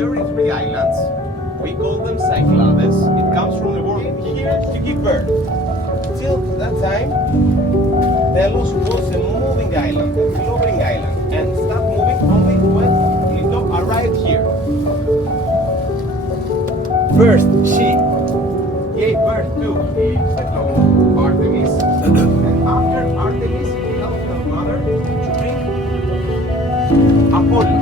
33 islands. We call them Cyclades. It comes from the word here to give birth. Till that time, Delos was a moving island, a floating island, and stopped moving only when Lito arrived here. First, she gave birth to Artemis, and after Artemis helped her mother to bring Apollo.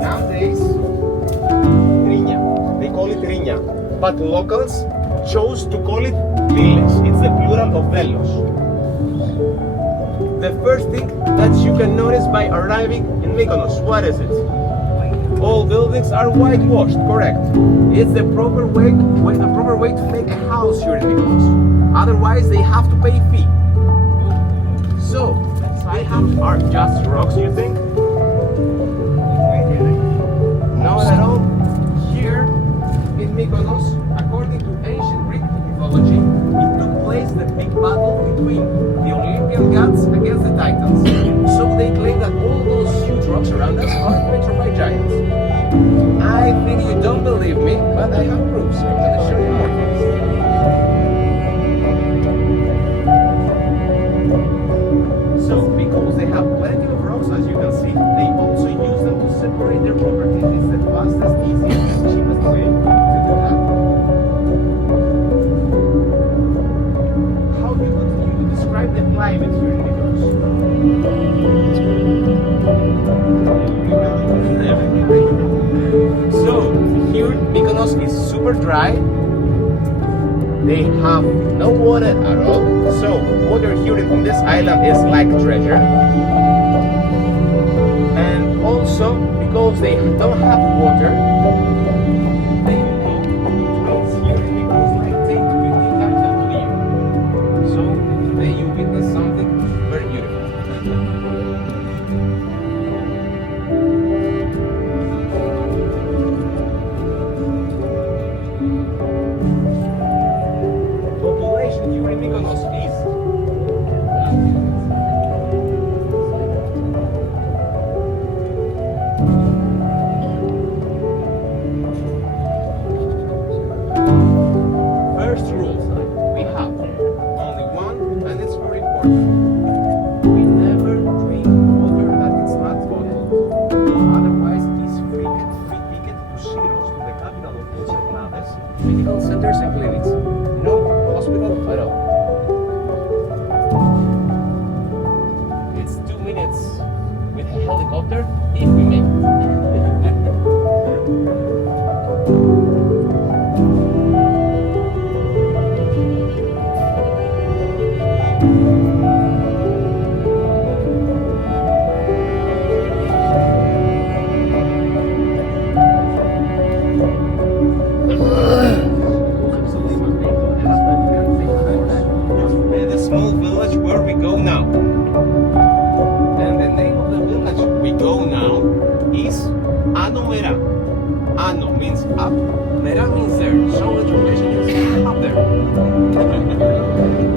Nowadays, Rinya. They call it Rinya, but locals chose to call it Viles. It's the plural of Delos. The first thing that you can notice by arriving in Mykonos, what is it? All buildings are whitewashed, correct. It's the proper way to make a house here in Mykonos. Otherwise, they have to pay a fee. So, are just rocks, you think? Not at all. Here in Mykonos, according to ancient Greek mythology, it took place the big battle between the Olympian gods against the Titans. So they claim that all those huge rocks around us are petrified giants. I think you don't believe me, but I have proofs. I'm going to show you more things. So, because they have plenty of rocks, as you can see, they also use them to separate their properties. It's the fastest, easiest, and cheapest way to do that. How would you describe the climate here in Mykonos? So, here Mykonos is super dry. They have no water at all. So, water here in this island is like treasure. And also, because they don't have water, they know rains here in Mykonos like 10 to 15 times out of the year. So, today you witness something very beautiful. Population here in Mykonos is first rule we have only one, and it's very important. We never drink water that is not bottled. Otherwise, it's free ticket to Syros, to the capital of the Cyclades, medical centers and clinics. No hospital at all. It's 2 minutes with a helicopter if we make it. The small village where we go now. And the name of the village we go now is Ano Mera. Ano means up, Mera means there. So the translation is up there.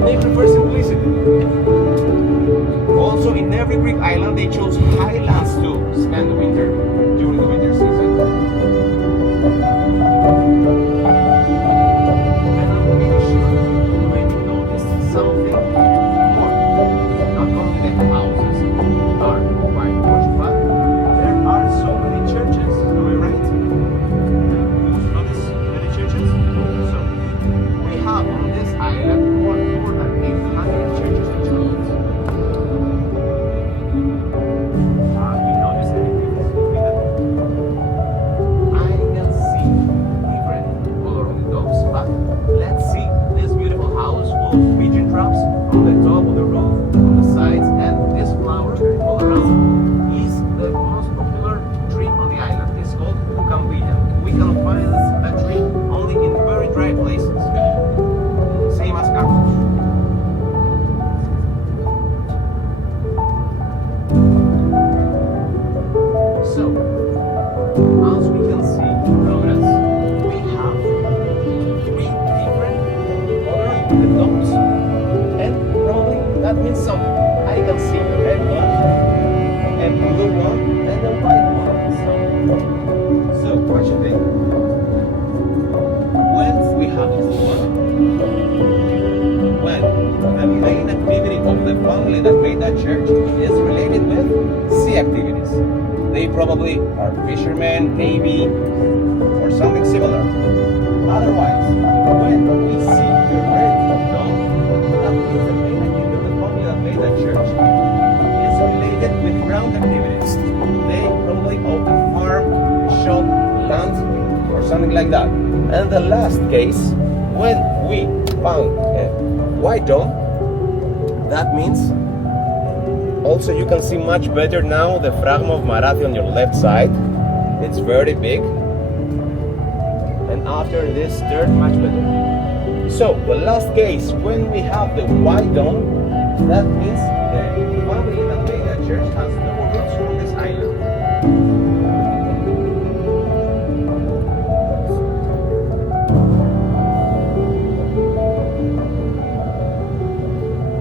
They prefer simplicity. Also, in every Greek island, they chose highlands to spend the winter during the winter season. And I'm pretty sure you already noticed something more. Not only the houses are whitewashed, but there are so many churches. Am I right? You notice many churches? So, we have on this island more than 800 churches and churches. You notice anything with it? I can see different color on the dogs, but let's see this beautiful house full of pigeon traps on the top of the roof, on the sides, and this flower all around is the most popular tree on the island. It's called Bucambilla. We can find a tree only in very dry places, same as cactus. So, as we can see around us, we have 3 different colors of the dogs, and from church is related with sea activities. They probably are fishermen, navy, or something similar. Otherwise, when we see the red dome, that means the main activity of the family that made that church is related with ground activities. They probably own a farm, a shop, land, or something like that. And the last case, when we found a white dome, that means also you can see much better now the fragment of Marathi on your left side. It's very big. And after this third, much better. So the last case, when we have the white dome, that means the family that made that church has no roots from this island.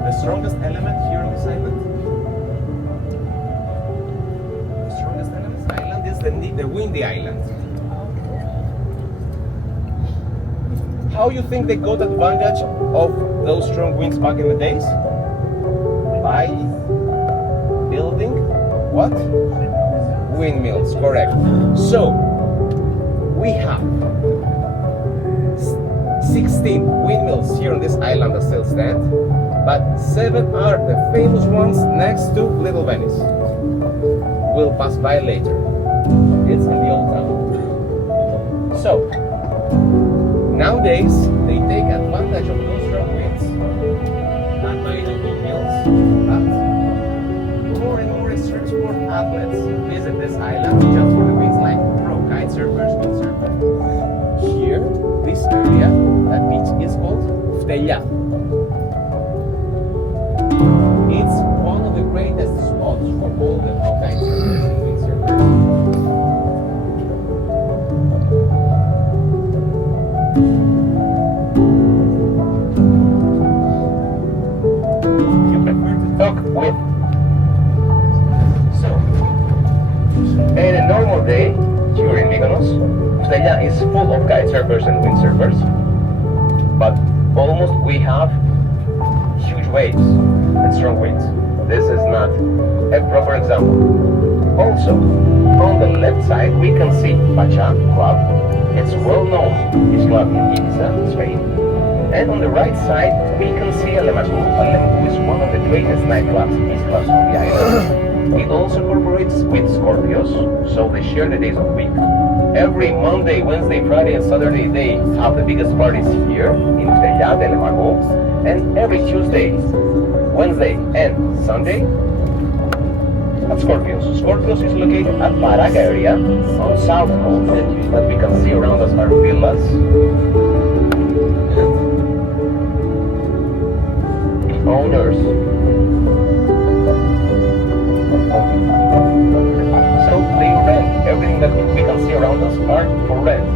The strongest element here on this island? The strongest element on this island is the windy island. How you think they got advantage of those strong winds back in the days? By building what? Windmills, correct. So we have 16 windmills here on this island that still stand, but 7 are the famous ones next to Little Venice. We'll pass by later. It's in the old town. So nowadays, they take advantage of those strong winds, not by the windmills, but more and more extreme sport athletes visit this island just for the winds, like pro kite surfers, windsurfers. Here, this area, that beach is called Ftelia. It's one of the greatest spots for all the pro kite surfers and windsurfers. Talk with. So, in a normal day here in Mykonos, Stella is full of kite surfers and windsurfers, but almost we have huge waves and strong winds. This is not a proper example. Also, on the left side we can see Pacha Club. It's well known, this club in Ibiza, Spain. And on the right side, we can see Alemaco. Alemaco is one of the greatest nightclubs, beach clubs on the island. It also cooperates with Scorpios, so they share the days of the week. Every Monday, Wednesday, Friday, and Saturday, they have the biggest parties here in Ftelia de Alemaco. And every Tuesday, Wednesday, and Sunday at Scorpios. Scorpios is located at Paraga area on South Coast, that we can see around us are villas. Owners. So they rent everything that we can see around us are for rent.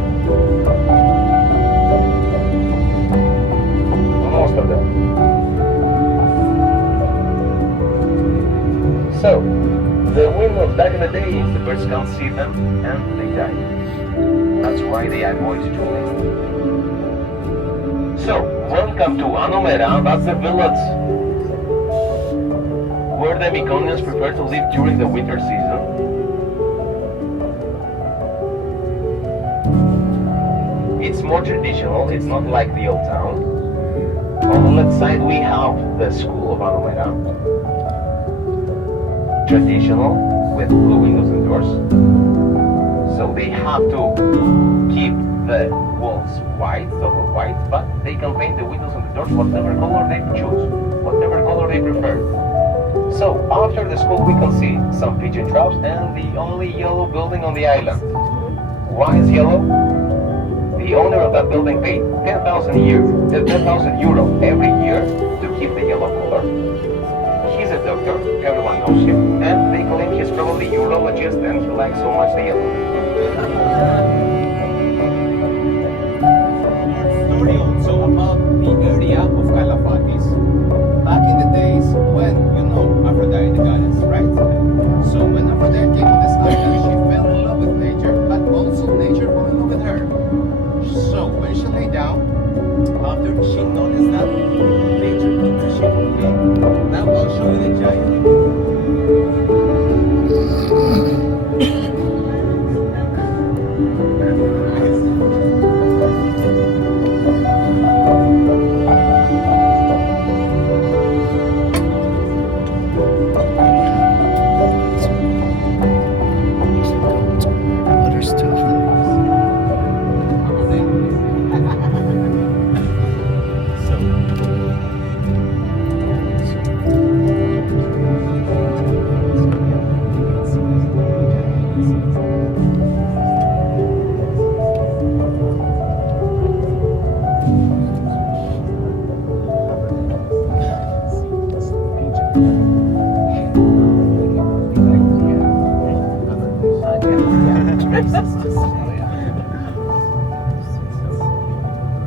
Most of them. So the windmills back in the days, the birds can't see them and they die. That's why they avoid tooling. So welcome to Anomera, that's the village where the Mykonians prefer to live during the winter season. It's more traditional, it's not like the old town. On the left side we have the school of Anomera. Traditional, with blue windows and doors. So they have to keep the walls white, double white, but they can paint the windows and the doors whatever color they choose, whatever color they prefer. So after the school we can see some pigeon troughs and the only yellow building on the island. Why is yellow? The owner of that building paid 10,000 euro every year to keep the yellow color. He's a doctor, everyone knows him, and they claim he's probably a urologist and he likes so much the yellow. Story also about the area of Calafakis. Back in the days when, you know, Aphrodite, the goddess, right? So when Aphrodite came on this island, she fell in love with nature, but also nature fell in love with her. So when she lay down, after she noticed that nature took her shape of a king. Now I'll show you the giant.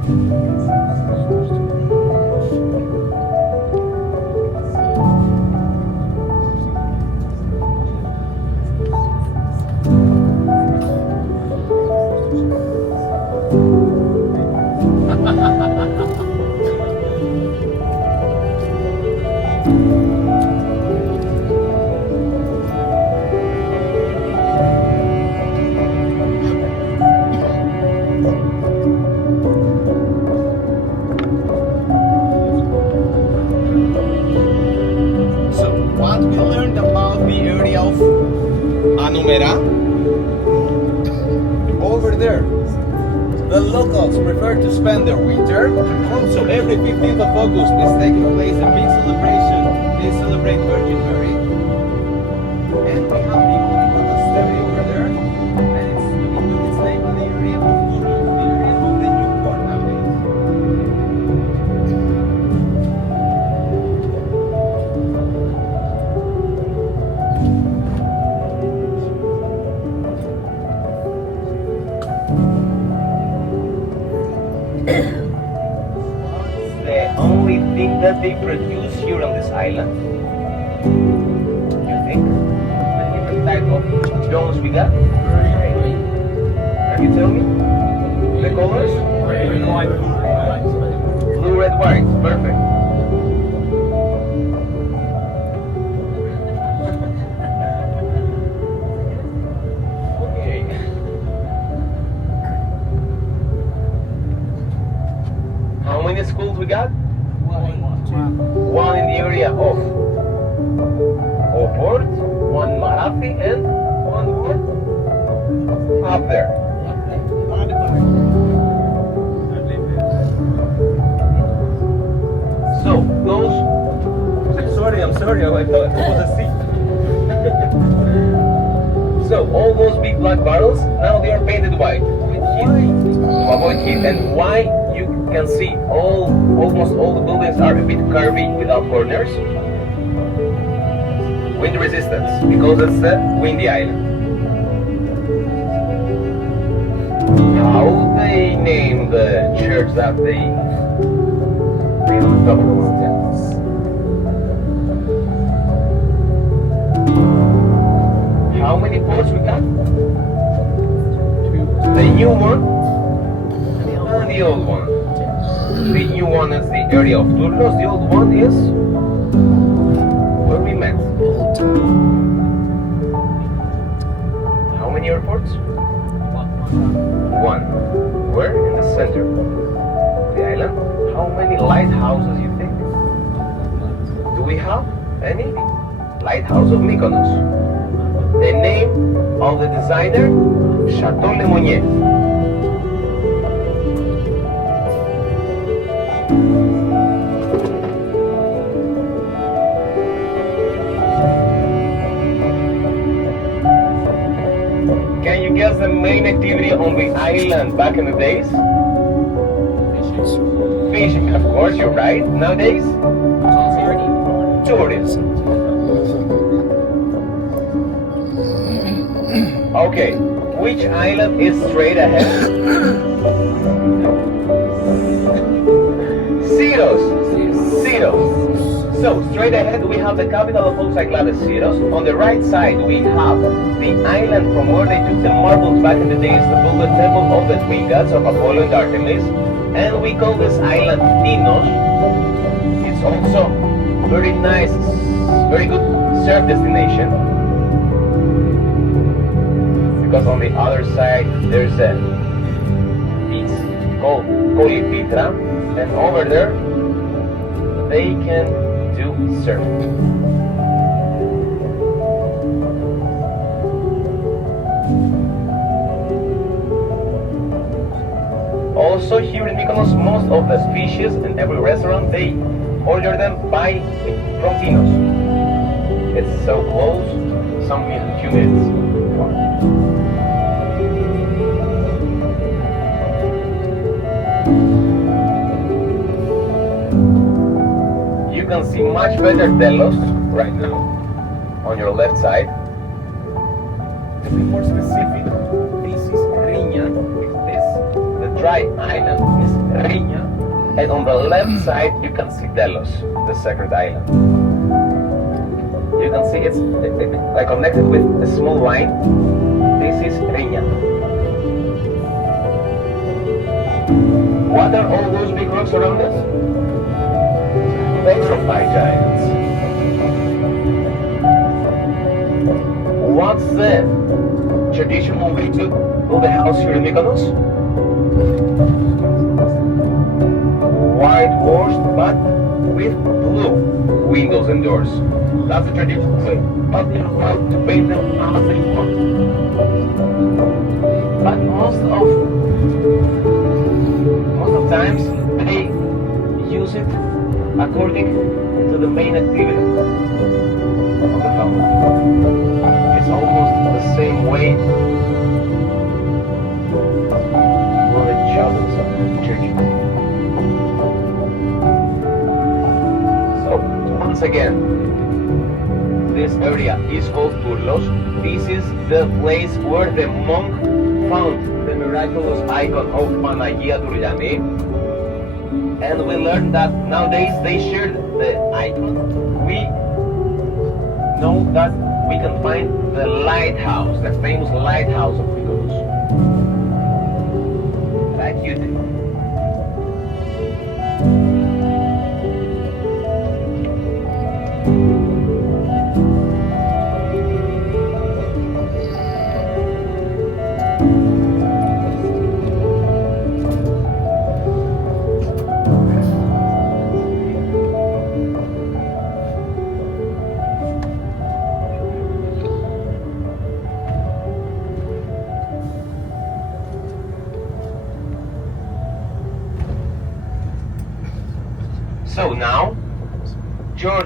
So, what we learned about the area of Anumera? Over there, the locals prefer to spend their winter. So every 15th of August is taking place a big celebration. They celebrate Virgin Mary. And we have the only monastery over there. And it took its name from the area of Turlos, the area of the newborn nowadays. The only thing that they produce here on this island? You think? The different type of stones we got? Can you tell me? The colors? Blue, red, white. Perfect. Okay. How many schools we got? One in the area of Oport, one Marathi, and one what? Up there. So, I'm sorry, I thought it was a seat. So, all those big black barrels, now they are painted white with heat, to avoid heat. And why? You can see almost all the buildings are a bit curvy without corners. Wind resistance, because it's a windy island. How they name the church that they made on the top of the mountain? How many ports we got? The new one and the old one. The new one is the area of Turlos, the old one is where we met. How many airports? One. Where? In the center of the island. How many lighthouses you think? Do we have any? Lighthouse of Mykonos. The name of the designer, Chateau Le Monnier. Can you guess the main activity on the island back in the days? Fishing, of course, you're right. Nowadays? Tourism. Okay, which island is straight ahead? Syros. So, straight ahead we have the capital of all Cyclades, Syros. On the right side we have the island from where they took the marbles back in the days to build the temple of the twin gods of Apollo and Artemis. And we call this island Tinos. It's also very nice, very good surf destination. Because on the other side there's a beach called Colipitra, and over there they can do surfing. Also here in Mykonos, most of the species in every restaurant they order them from Tinos. It's so close, some 2 minutes apart. You can see much better Delos right now on your left side. To be more specific, this is Riña, this, the right island is Riña, and on the left side you can see Delos, the second island. You can see it's like connected with a small line. This is Riña. What are all those big rocks around us? Petrify giants. What's the traditional way to build a house here in Mykonos? Whitewashed, but with blue windows and doors. That's the traditional way. But you're allowed to paint them as they want. But most of times they use it according to the main activity of the family. It's almost the same way for the chapels of the church. So once again, this area is called Turlos. This is the place where the monk found the miraculous icon of Panagia Durjani. And we learned that nowadays they shared the icon. We know that we can find the lighthouse, the famous lighthouse of Mykonos. Like you did. So now, George